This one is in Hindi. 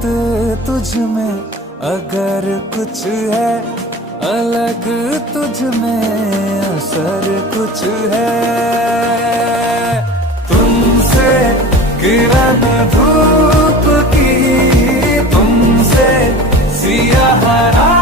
बात तुझ में अगर कुछ है अलग, तुझ में असर कुछ है। तुमसे किरण धूप की, तुमसे सिया हरा